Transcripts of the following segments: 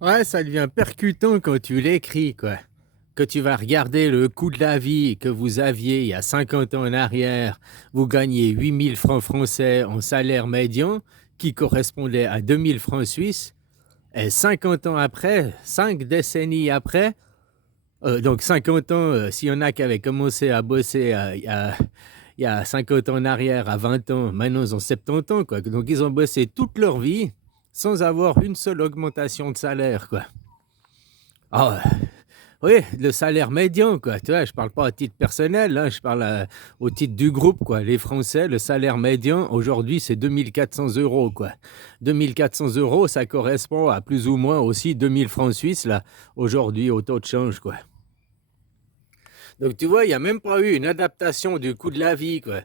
Ouais, ça devient percutant quand tu l'écris, quoi. Que tu vas regarder le coût de la vie que vous aviez il y a 50 ans en arrière, vous gagnez 8 000 francs français en salaire médian, qui correspondait à 2 000 francs suisses, et 50 ans après, 5 décennies après, donc 50 ans, s'il y en a qui avaient commencé à bosser il y a 50 ans en arrière, à 20 ans, maintenant ils ont 70 ans, quoi. Donc ils ont bossé toute leur vie sans avoir une seule augmentation de salaire, quoi. Ah, oui, le salaire médian, quoi. Tu vois, je parle pas à titre personnel, hein, je parle au titre du groupe, quoi. Les Français, le salaire médian, aujourd'hui, c'est 2 400 euros, quoi. 2 400 euros, ça correspond à plus ou moins aussi 2 000 francs suisses, là, aujourd'hui, au taux de change, quoi. Donc, tu vois, il n'y a même pas eu une adaptation du coût de la vie, quoi.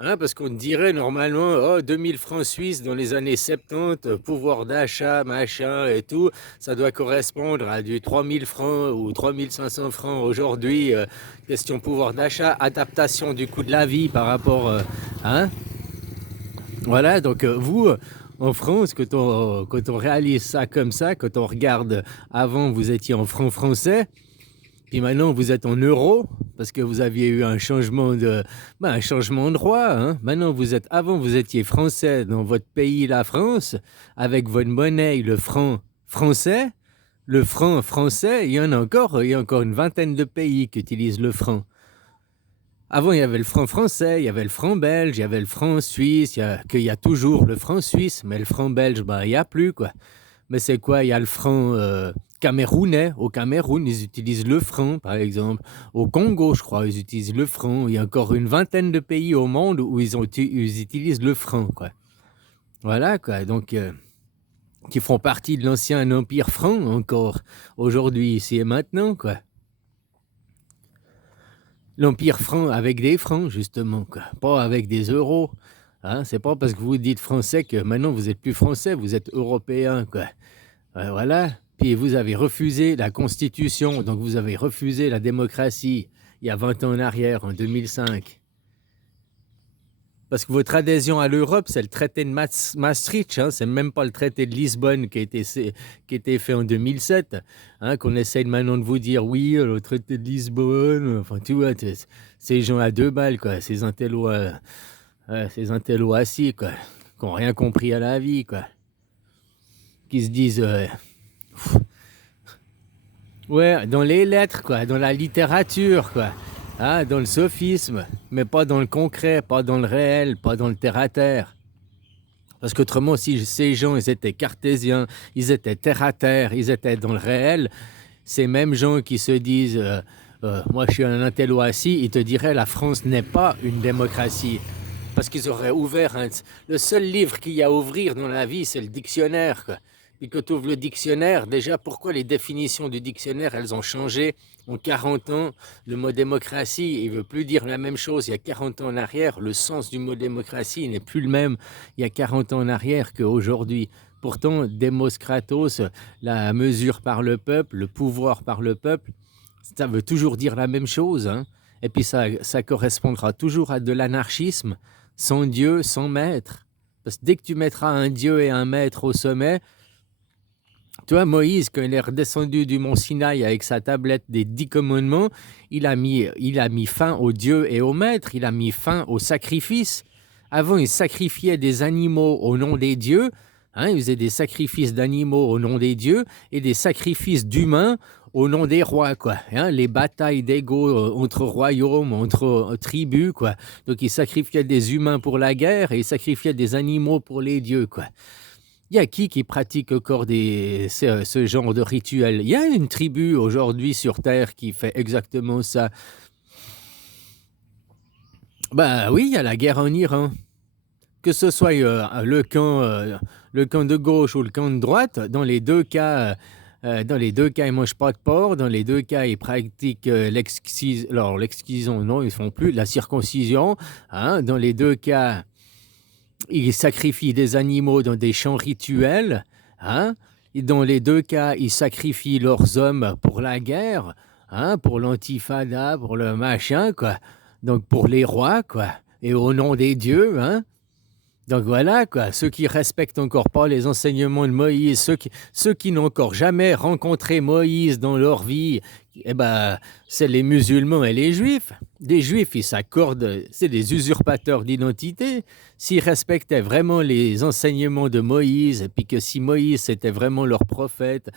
Hein, parce qu'on dirait normalement, oh, 2 000 francs suisses dans les années 70, pouvoir d'achat, machin et tout, ça doit correspondre à du 3 000 francs ou 3 500 francs aujourd'hui. Question pouvoir d'achat, adaptation du coût de la vie par rapport. Hein, voilà, donc vous, en France, quand on réalise ça comme ça, quand on regarde, avant vous étiez en francs français, puis maintenant, vous êtes en euros parce que vous aviez eu un changement de roi, hein. Maintenant, avant, vous étiez français dans votre pays, la France, avec votre monnaie, le franc français. Le franc français, il y a encore une vingtaine de pays qui utilisent le franc. Avant, il y avait le franc français, il y avait le franc belge, il y avait le franc suisse, il y a toujours le franc suisse, mais le franc belge, il n'y a plus, quoi. Mais c'est quoi? Il y a le franc camerounais. Au Cameroun, ils utilisent le franc, par exemple. Au Congo, je crois, ils utilisent le franc. Il y a encore une vingtaine de pays au monde où ils utilisent le franc, quoi. Voilà, quoi. Donc, qui font partie de l'ancien empire franc encore, aujourd'hui, ici et maintenant, quoi. L'empire franc avec des francs, justement, quoi. Pas avec des euros. Hein? C'est pas parce que vous dites français que maintenant vous êtes plus français, vous êtes européen, quoi. Voilà. Puis vous avez refusé la Constitution, donc vous avez refusé la démocratie il y a 20 ans en arrière, en 2005. Parce que votre adhésion à l'Europe, c'est le traité de Maastricht, hein, c'est même pas le traité de Lisbonne qui a été fait en 2007, hein, qu'on essaye maintenant de vous dire, oui, le traité de Lisbonne, enfin, tu vois, ces gens à 2 balles, quoi, ces intellos assis, quoi, qui n'ont rien compris à la vie, quoi, qui se disent, ouais, dans les lettres, quoi, dans la littérature, quoi, hein, dans le sophisme, mais pas dans le concret, pas dans le réel, pas dans le terre-à-terre. Parce qu'autrement, si ces gens, ils étaient cartésiens, ils étaient terre-à-terre, ils étaient dans le réel, ces mêmes gens qui se disent moi je suis un intello assis, ils te diraient la France n'est pas une démocratie. Parce qu'ils auraient ouvert le seul livre qu'il y a à ouvrir dans la vie, c'est le dictionnaire, quoi. Puis quand tu ouvres le dictionnaire, déjà, pourquoi les définitions du dictionnaire, elles ont changé en 40 ans? Le mot démocratie, il ne veut plus dire la même chose. Il y a 40 ans en arrière, le sens du mot démocratie n'est plus le même il y a 40 ans en arrière qu'aujourd'hui. Pourtant, Demos Kratos, la mesure par le peuple, le pouvoir par le peuple, ça veut toujours dire la même chose, hein. Et puis ça correspondra toujours à de l'anarchisme, sans Dieu, sans maître. Parce que dès que tu mettras un Dieu et un maître au sommet, tu vois, Moïse, quand il est redescendu du mont Sinaï avec sa tablette des 10 commandements, il a mis fin au Dieu et au maître, il a mis fin au sacrifice. Avant, il sacrifiait des animaux au nom des dieux, hein, il faisait des sacrifices d'animaux au nom des dieux et des sacrifices d'humains au nom des rois, quoi. Hein, les batailles d'ego entre royaumes, entre tribus, quoi. Donc, il sacrifiait des humains pour la guerre et il sacrifiait des animaux pour les dieux, quoi. Il y a qui pratique encore ce genre de rituel? Il y a une tribu aujourd'hui sur Terre qui fait exactement ça. Bah oui, il y a la guerre en Iran. Que ce soit le camp de gauche ou le camp de droite, dans les deux cas, ils ne mangent pas de porc. Dans les deux cas, ils pratiquent l'excision. Alors, l'excision, non, ils ne font plus. La circoncision. Hein, dans les deux cas, ils sacrifient des animaux dans des champs rituels, hein. Et dans les deux cas, ils sacrifient leurs hommes pour la guerre, hein, pour l'antifada, pour le machin, quoi. Donc pour les rois, quoi. Et au nom des dieux, hein. Donc voilà, quoi, ceux qui respectent encore pas les enseignements de Moïse, ceux qui n'ont encore jamais rencontré Moïse dans leur vie, eh ben, c'est les musulmans et les juifs. Les juifs, ils s'accordent, c'est des usurpateurs d'identité. S'ils respectaient vraiment les enseignements de Moïse, et puis que si Moïse c'était vraiment leur prophète,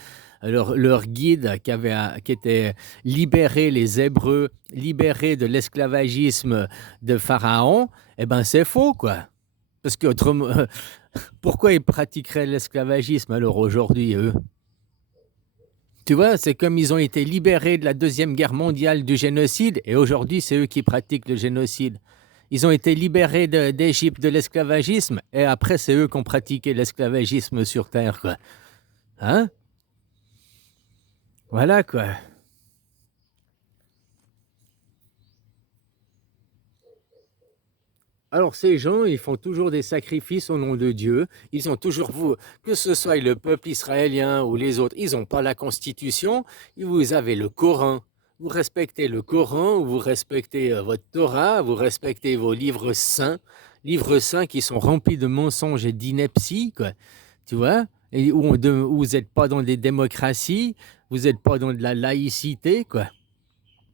leur guide qui était libéré les Hébreux, libéré de l'esclavagisme de Pharaon, eh ben c'est faux, quoi. Parce qu'autrement, pourquoi ils pratiqueraient l'esclavagisme alors aujourd'hui, eux? Tu vois, c'est comme ils ont été libérés de la Deuxième Guerre mondiale du génocide, et aujourd'hui, c'est eux qui pratiquent le génocide. Ils ont été libérés d'Égypte de l'esclavagisme, et après, c'est eux qui ont pratiqué l'esclavagisme sur Terre, quoi. Hein? Voilà, quoi. Alors ces gens, ils font toujours des sacrifices au nom de Dieu. Ils ont toujours, que ce soit le peuple israélien ou les autres, ils n'ont pas la constitution. Vous avez le Coran. Vous respectez le Coran, vous respectez votre Torah, vous respectez vos livres saints qui sont remplis de mensonges et d'inepties, quoi. Tu vois? Et où vous n'êtes pas dans des démocraties, vous n'êtes pas dans de la laïcité, quoi.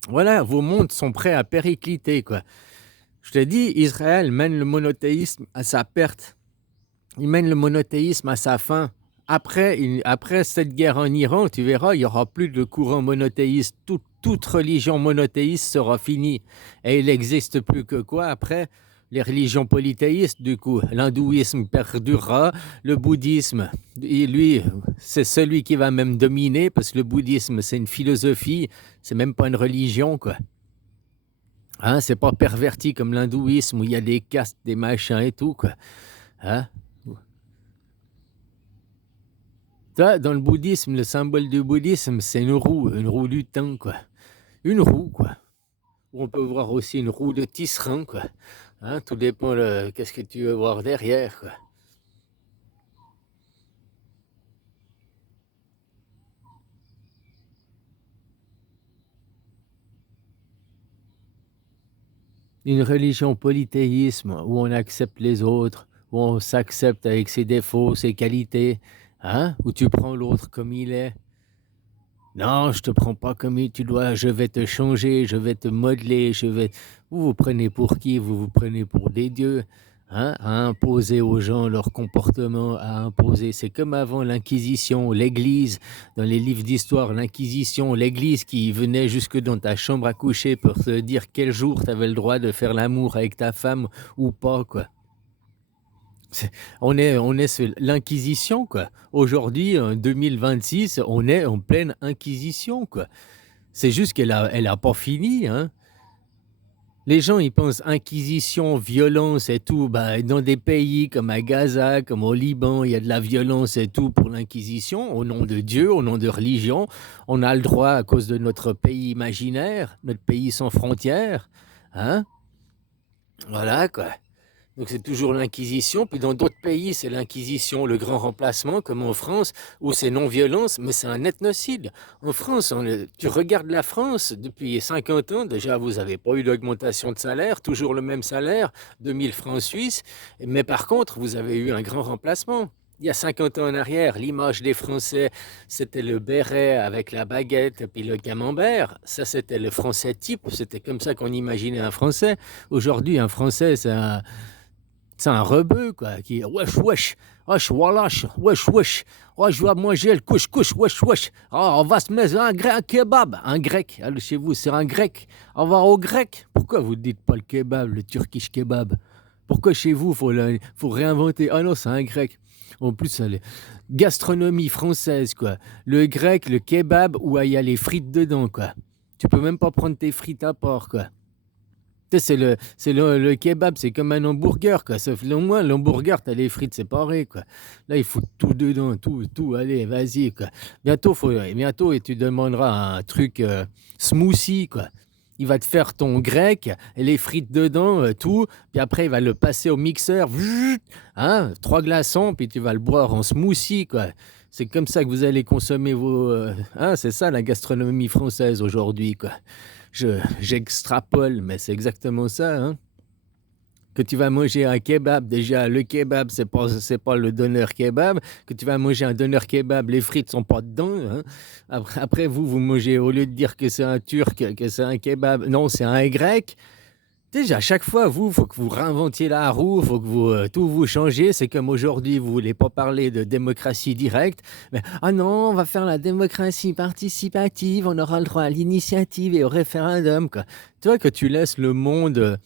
Voilà, vos mondes sont prêts à péricliter, quoi. Je te dis, Israël mène le monothéisme à sa perte. Il mène le monothéisme à sa fin. Après cette guerre en Iran, tu verras, il n'y aura plus de courant monothéiste. Toute religion monothéiste sera finie. Et il n'existe plus que quoi après? Les religions polythéistes, du coup. L'hindouisme perdurera, le bouddhisme, lui, c'est celui qui va même dominer, parce que le bouddhisme, c'est une philosophie, c'est même pas une religion, quoi. Hein, c'est pas perverti comme l'hindouisme où il y a des castes, des machins et tout, quoi. Hein? Dans le bouddhisme, le symbole du bouddhisme, c'est une roue du temps, quoi. Une roue, quoi. On peut voir aussi une roue de tisserand, quoi. Hein, tout dépend qu'est-ce que tu veux voir derrière, quoi. Une religion polythéisme où on accepte les autres, où on s'accepte avec ses défauts, ses qualités, hein, où tu prends l'autre comme il est. Non, je te prends pas comme tu dois, je vais te changer, je vais te modeler, Vous vous prenez pour qui? Vous vous prenez pour des dieux, hein, à imposer aux gens leur comportement, à imposer. C'est comme avant l'Inquisition, l'Église, dans les livres d'histoire, l'Inquisition, l'Église qui venait jusque dans ta chambre à coucher pour te dire quel jour tu avais le droit de faire l'amour avec ta femme ou pas, quoi. On est sur l'Inquisition, quoi. Aujourd'hui, en 2026, on est en pleine Inquisition, quoi. C'est juste elle a pas fini, hein. Les gens, ils pensent Inquisition, violence et tout. Bah, dans des pays comme à Gaza, comme au Liban, il y a de la violence et tout pour l'Inquisition, au nom de Dieu, au nom de religion. On a le droit à cause de notre pays imaginaire, notre pays sans frontières, hein. Voilà, quoi. Donc c'est toujours l'Inquisition, puis dans d'autres pays, c'est l'Inquisition, le grand remplacement, comme en France, où c'est non-violence, mais c'est un ethnocide. En France, tu regardes la France, depuis 50 ans, déjà, vous n'avez pas eu d'augmentation de salaire, toujours le même salaire, 2000 francs suisses, mais par contre, vous avez eu un grand remplacement. Il y a 50 ans en arrière, l'image des Français, c'était le béret avec la baguette et puis le camembert. Ça, c'était le Français type, c'était comme ça qu'on imaginait un Français. Aujourd'hui, un Français, c'est un rebeu, quoi, qui est wesh, wesh, wesh, walash, wesh, wesh, oh, je dois manger le couche, couche, wesh, wesh, oh, on va se mettre un kebab, un grec, allez, chez vous, c'est un grec, on va au grec. Pourquoi vous ne dites pas le kebab, le turkish kebab? Pourquoi chez vous, faut réinventer? Ah non, c'est un grec. En plus, ça, gastronomie française, quoi. Le grec, le kebab, où il y a les frites dedans, quoi. Tu peux même pas prendre tes frites à part, quoi. C'est le kebab, c'est comme un hamburger, quoi. Sauf au moins, l'hamburger, t'as les frites séparées, quoi. Là, il faut tout dedans, tout. Allez, vas-y, quoi. Bientôt, et tu demanderas un truc smoothie, quoi. Il va te faire ton grec, et les frites dedans, tout. Puis après, il va le passer au mixeur. Hein, 3 glaçons, puis tu vas le boire en smoothie, quoi. C'est comme ça que vous allez consommer vos... hein, c'est ça, la gastronomie française aujourd'hui, quoi. J'extrapole, mais c'est exactement ça, hein. Que tu vas manger un kebab, déjà, le kebab, c'est pas le doner kebab. Que tu vas manger un doner kebab, les frites sont pas dedans, hein. Après, vous mangez, au lieu de dire que c'est un turc, que c'est un kebab, non, c'est un grec. Déjà, à chaque fois, faut que vous réinventiez la roue, faut que tout vous changiez. C'est comme aujourd'hui, vous voulez pas parler de démocratie directe, mais ah non, on va faire la démocratie participative, on aura le droit à l'initiative et au référendum, quoi. Tu vois que tu laisses le monde,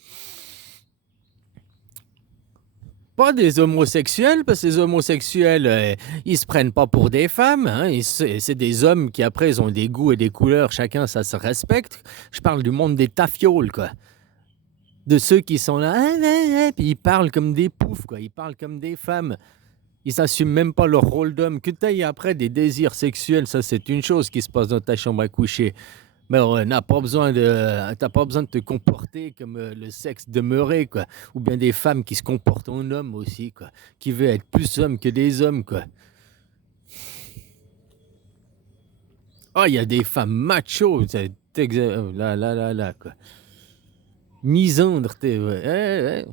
pas des homosexuels, parce que les homosexuels, ils se prennent pas pour des femmes, hein. C'est des hommes qui après ils ont des goûts et des couleurs, chacun ça se respecte. Je parle du monde des tafioles, quoi. De ceux qui sont là, puis ils parlent comme des poufs, quoi. Ils parlent comme des femmes. Ils s'assument même pas leur rôle d'homme. Que tu aies après des désirs sexuels, ça c'est une chose qui se passe dans ta chambre à coucher. Mais t'as pas besoin de te comporter comme le sexe demeuré, quoi. Ou bien des femmes qui se comportent en homme aussi, quoi. Qui veulent être plus hommes que des hommes, quoi. Ah, il y a des femmes machos, là, quoi. Misandre, ouais, ouais.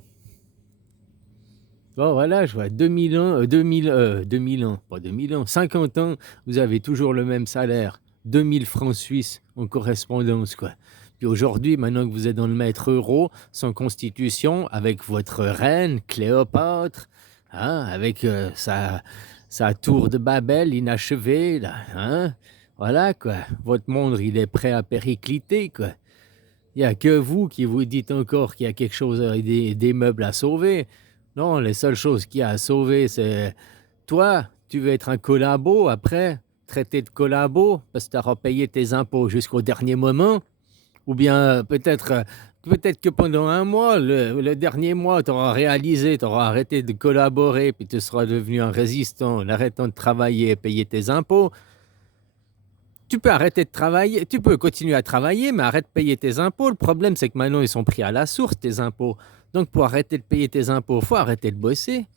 Bon, voilà, je vois 2000 ans, 2000 ans, pas 2000 ans, 50 ans, vous avez toujours le même salaire, 2000 francs suisses en correspondance, quoi. Puis aujourd'hui, maintenant que vous êtes dans le maître euro, sans constitution, avec votre reine, Cléopâtre, hein, avec sa tour de Babel inachevée, là, hein, voilà, quoi. Votre monde, il est prêt à péricliter, quoi. Il n'y a que vous qui vous dites encore qu'il y a quelque chose, des meubles à sauver. Non, les seules choses qu'il y a à sauver, c'est toi, tu veux être un collabo après, traité de collabo, parce que tu auras payé tes impôts jusqu'au dernier moment, ou bien peut-être que pendant un mois, le dernier mois, tu auras réalisé, tu auras arrêté de collaborer, puis tu seras devenu un résistant en arrêtant de travailler et payer tes impôts. Tu peux arrêter de travailler, tu peux continuer à travailler, mais arrête de payer tes impôts. Le problème, c'est que maintenant, ils sont pris à la source, tes impôts. Donc, pour arrêter de payer tes impôts, il faut arrêter de bosser.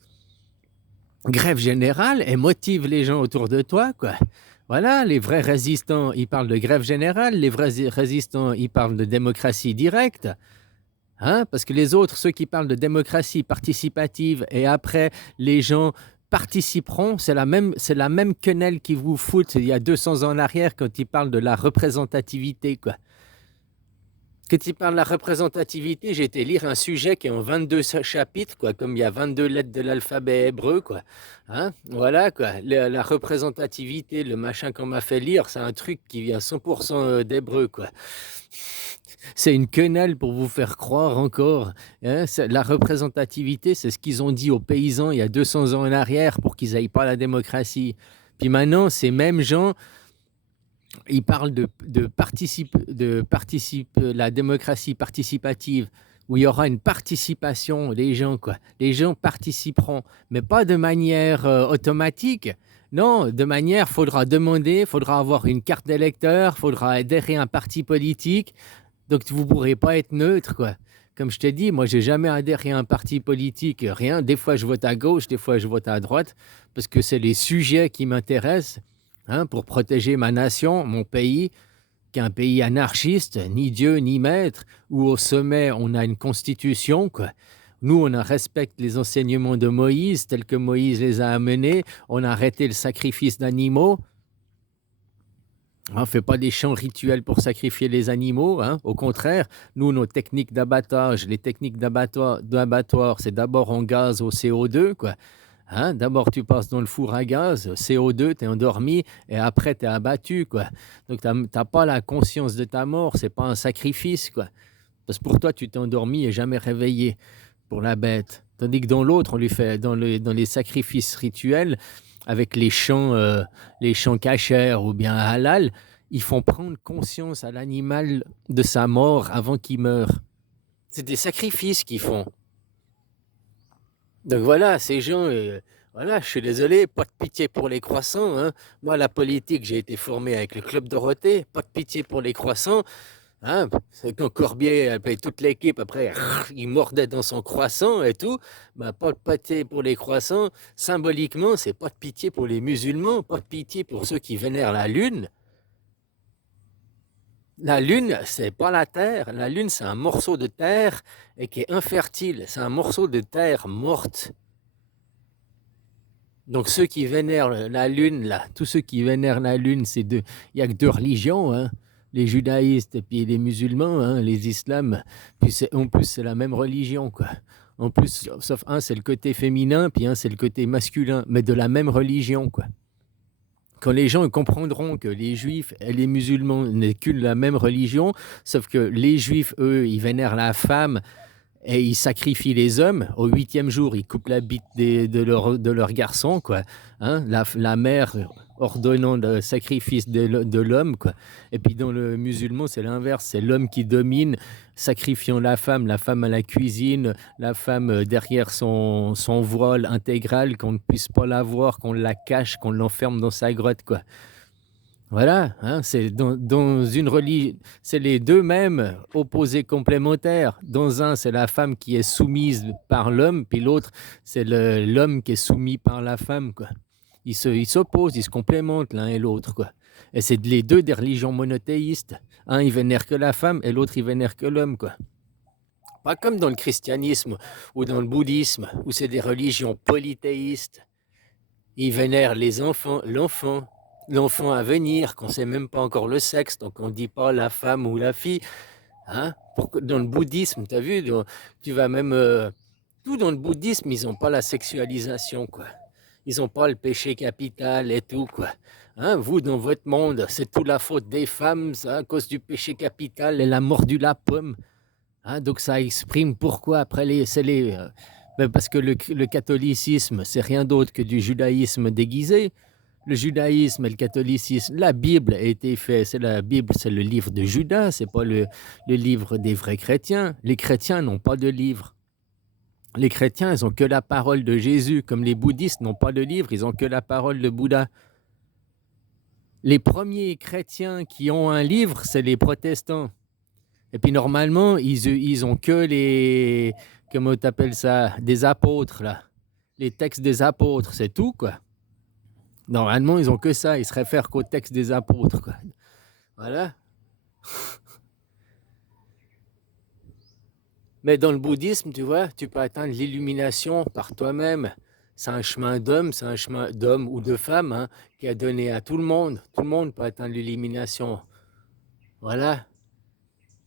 Grève générale et motive les gens autour de toi, quoi. Voilà, les vrais résistants, ils parlent de grève générale. Les vrais résistants, ils parlent de démocratie directe. Hein, parce que les autres, ceux qui parlent de démocratie participative et après, les gens participeront, c'est la même quenelle qui vous foutent il y a 200 ans en arrière quand ils parlent de la représentativité, quoi. Quand ils parlent de la représentativité, j'ai été lire un sujet qui est en 22 chapitres, quoi, comme il y a 22 lettres de l'alphabet hébreu, quoi. Hein, voilà, quoi. La représentativité, le machin qu'on m'a fait lire, c'est un truc qui vient 100% d'hébreu, quoi. C'est une quenelle pour vous faire croire encore, hein. La représentativité, c'est ce qu'ils ont dit aux paysans il y a 200 ans en arrière pour qu'ils n'aillent pas à la démocratie. Puis maintenant, ces mêmes gens, ils parlent la démocratie participative, où il y aura une participation des gens, quoi. Les gens participeront, mais pas de manière automatique. Non, de manière, faudra demander, faudra avoir une carte d'électeur, faudra adhérer à un parti politique. Donc, vous ne pourrez pas être neutre, quoi. Comme je t'ai dit, moi, j'ai jamais adhéré à un parti politique, rien. Des fois, je vote à gauche, des fois, je vote à droite, parce que c'est les sujets qui m'intéressent, hein, pour protéger ma nation, mon pays, qui est un pays anarchiste, ni Dieu, ni maître, où au sommet, on a une constitution, quoi. Nous, on respecte les enseignements de Moïse, tels que Moïse les a amenés. On a arrêté le sacrifice d'animaux. On ne fait pas des chants rituels pour sacrifier les animaux, hein. Au contraire, nous, nos techniques d'abattage, les techniques d'abattoir, c'est d'abord en gaz au CO2, quoi. Hein, d'abord, tu passes dans le four à gaz, CO2, tu es endormi, et après, tu es abattu, quoi. Donc, tu n'as pas la conscience de ta mort, c'est pas un sacrifice, quoi. Parce que pour toi, tu t'es endormi et jamais réveillé pour la bête. Tandis que dans l'autre, on lui fait, dans les sacrifices rituels, avec les chants cachers ou bien halal, ils font prendre conscience à l'animal de sa mort avant qu'il meure. C'est des sacrifices qu'ils font. Donc voilà, ces gens, voilà, je suis désolé, pas de pitié pour les croissants, hein. Moi, la politique, j'ai été formé avec le Club Dorothée, pas de pitié pour les croissants. Hein, c'est quand Corbier paye toute l'équipe, après il mordait dans son croissant et tout, bah, pas de pitié pour les croissants. Symboliquement, c'est pas de pitié pour les musulmans, pas de pitié pour ceux qui vénèrent la lune. La Lune, c'est pas la Terre. La Lune, c'est un morceau de terre et qui est infertile. C'est un morceau de terre morte. Donc ceux qui vénèrent la Lune, là, tous ceux qui vénèrent la Lune, il n'y a que deux religions, hein, les judaïstes et puis les musulmans, hein, les islams. Puis en plus, c'est la même religion, quoi. En plus, sauf un, c'est le côté féminin, puis un, c'est le côté masculin, mais de la même religion, quoi. Quand les gens comprendront que les juifs et les musulmans n'est qu'une la même religion, sauf que les juifs, eux, ils vénèrent la femme et ils sacrifient les hommes. Au 8e jour, ils coupent la bite de leur garçon, quoi. Hein, la mère ordonnant le sacrifice de l'homme, quoi. Et puis dans le musulman, c'est l'inverse. C'est l'homme qui domine, sacrifiant la femme à la cuisine, la femme derrière son voile intégral, qu'on ne puisse pas la voir, qu'on la cache, qu'on l'enferme dans sa grotte, quoi. Voilà, hein, c'est dans une religion, c'est les deux mêmes opposés complémentaires. Dans un, c'est la femme qui est soumise par l'homme, puis l'autre, c'est l'homme qui est soumis par la femme, quoi. Ils s'opposent, ils se complémentent l'un et l'autre, quoi. Et c'est les deux des religions monothéistes. Un, il vénère que la femme, et l'autre, il vénère que l'homme, quoi. Pas comme dans le christianisme ou dans le bouddhisme, où c'est des religions polythéistes. Ils vénèrent les enfants, l'enfant à venir, qu'on ne sait même pas encore le sexe, donc on ne dit pas la femme ou la fille. Hein. Dans le bouddhisme, tu as vu, tu vas même... tout dans le bouddhisme, ils n'ont pas la sexualisation, quoi. Ils n'ont pas le péché capital et tout, quoi. Hein, vous, dans votre monde, c'est toute la faute des femmes, ça, à cause du péché capital, elle a mordu la pomme. Hein, donc ça exprime pourquoi, après, parce que le catholicisme, c'est rien d'autre que du judaïsme déguisé. Le judaïsme et le catholicisme, la Bible a été faite, la Bible, c'est le livre de Judas, c'est pas le livre des vrais chrétiens. Les chrétiens n'ont pas de livre. Les chrétiens, ils ont que la parole de Jésus, comme les bouddhistes n'ont pas de livre, ils ont que la parole de Bouddha. Les premiers chrétiens qui ont un livre, c'est les protestants. Et puis normalement, ils ont que les, comment tu appelles ça, des apôtres, là. Les textes des apôtres, c'est tout, quoi. Normalement, ils ont que ça, ils se réfèrent qu'au texte des apôtres, quoi. Voilà. Mais dans le bouddhisme, tu vois, tu peux atteindre l'illumination par toi-même. C'est un chemin d'homme ou de femme, hein, qui a donné à tout le monde. Tout le monde peut atteindre l'illumination. Voilà.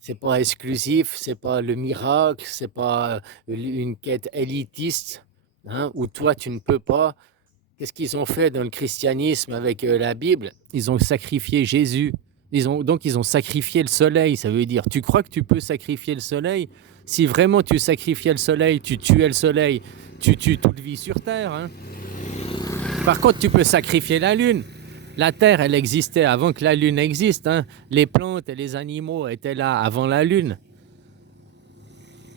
C'est pas exclusif, c'est pas le miracle, c'est pas une quête élitiste, hein, où toi tu ne peux pas. Qu'est-ce qu'ils ont fait dans le christianisme avec la Bible? Ils ont sacrifié Jésus. Ils ont sacrifié le soleil. Ça veut dire, tu crois que tu peux sacrifier le soleil? Si vraiment tu sacrifiais le soleil, tu tuais le soleil, tu tues toute vie sur Terre. Hein. Par contre, tu peux sacrifier la Lune. La Terre, elle existait avant que la Lune existe. Hein. Les plantes et les animaux étaient là avant la Lune.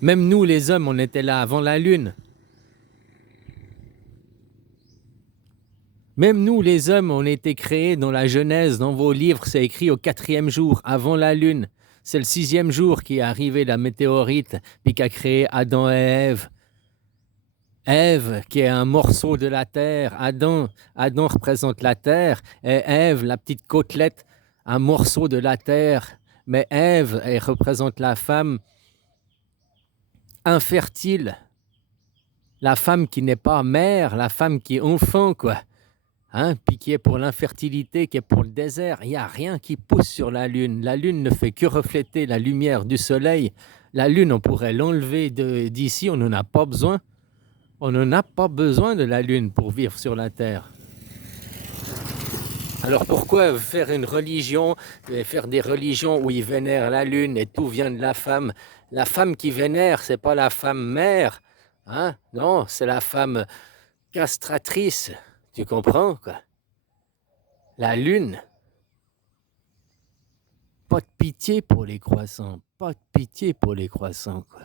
Même nous, les hommes, on était là avant la Lune. Même nous, les hommes, on a été créés dans la Genèse, dans vos livres, c'est écrit au 4e jour, avant la Lune. C'est le 6e jour qui est arrivé la météorite, puis qui a créé Adam et Ève. Ève, qui est un morceau de la terre. Adam représente la terre, et Ève, la petite côtelette, un morceau de la terre. Mais Ève, elle représente la femme infertile, la femme qui n'est pas mère, la femme qui est enfant, quoi. Hein, puis qui est pour l'infertilité, qui est pour le désert. Il n'y a rien qui pousse sur la Lune. La Lune ne fait que refléter la lumière du Soleil. La Lune, on pourrait l'enlever d'ici, on n'en a pas besoin. On n'en a pas besoin de la Lune pour vivre sur la Terre. Alors pourquoi faire une religion, faire des religions où ils vénèrent la Lune et tout vient de la femme? La femme qui vénère, c'est pas la femme mère, hein? Non, c'est la femme castratrice. Tu comprends, quoi? La Lune. Pas de pitié pour les croissants. Pas de pitié pour les croissants, quoi.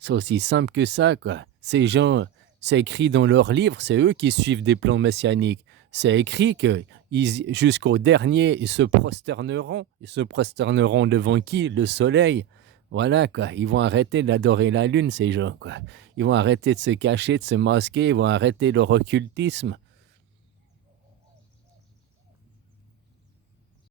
C'est aussi simple que ça, quoi. Ces gens, c'est écrit dans leurs livres, c'est eux qui suivent des plans messianiques. C'est écrit que jusqu'au dernier, ils se prosterneront. Ils se prosterneront devant qui? Le soleil. Voilà, quoi. Ils vont arrêter d'adorer la Lune, ces gens, quoi. Ils vont arrêter de se cacher, de se masquer. Ils vont arrêter leur occultisme.